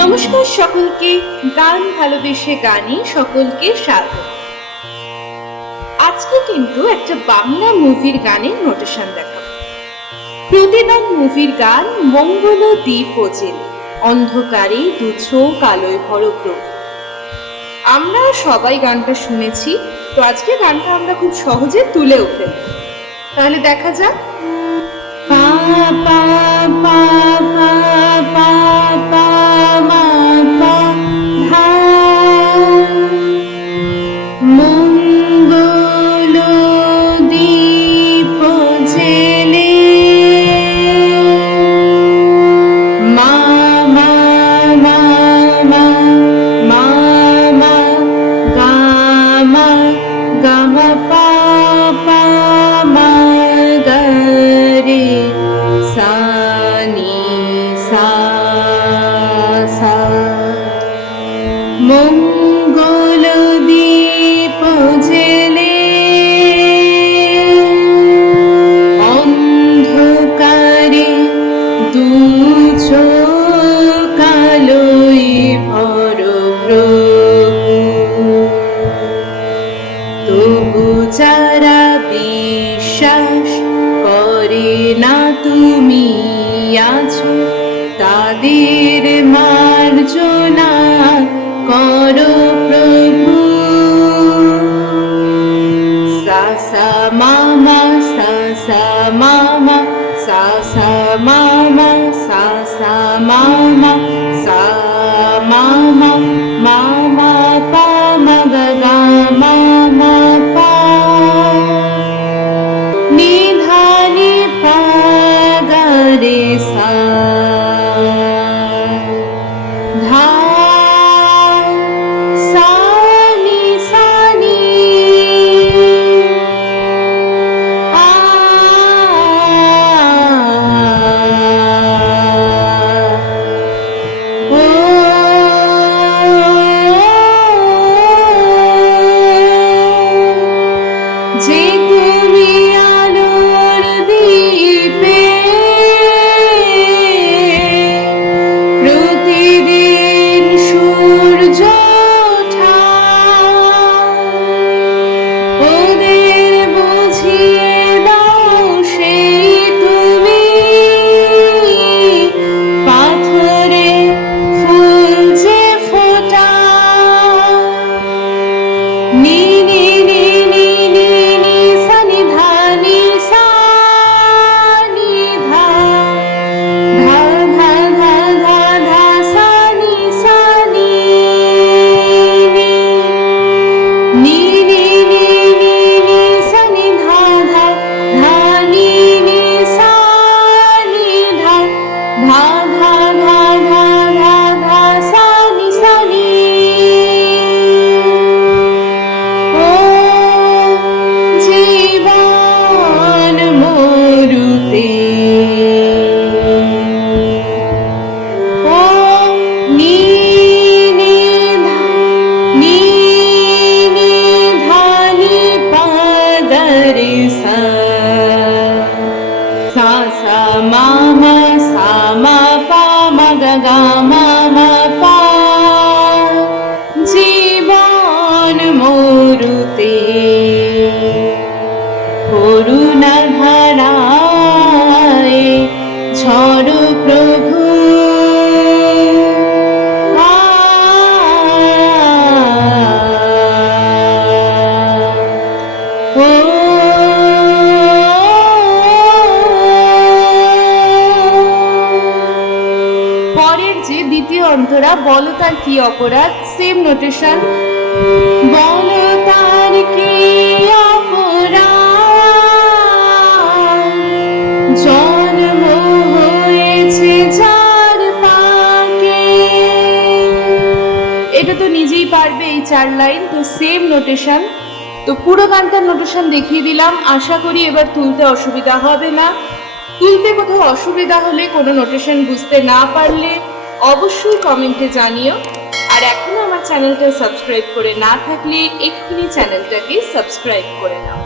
নমস্কার সকলকে, গান ভালোবেসে গানে সকলকে স্বাগত। আজকে কিন্তু একটা বাংলা মুভির গানের নোটেশন দেখাবো। প্রতিদান মুভির গান মঙ্গল দ্বীপ জেল, অন্ধকারে দু চোখ আলোয় ভরপ্রভ আমরা সবাই গানটা শুনেছি, তো আজকে গানটা আমরা খুব সহজে তুলেও ফেলব তাহলে দেখা যাক। পা পা পা পা পা তবু যারা বিশ্বাস করে না তুমি আছো তাদের গা মা জীবন মরুতে করুণা ধারায় ঝড় প্রভু বলো তার কি অপরাধ? সেম নোটেশন বলো তার কি এটা তো নিজেই পারবে এই চার লাইন, তো সেম নোটেশন তো পুরো গানটার নোটেশন দেখিয়ে দিলাম। আশা করি এবার তুলতে অসুবিধা হবে না। তুলতে কোথাও অসুবিধা হলে কোনো নোটেশন বুঝতে না পারলে অবশ্যই কমেন্টে জানিও। আর এখনও আমার চ্যানেলটা সাবস্ক্রাইব করে না থাকলে এক্ষুনি চ্যানেলটাকে সাবস্ক্রাইব করে নাও।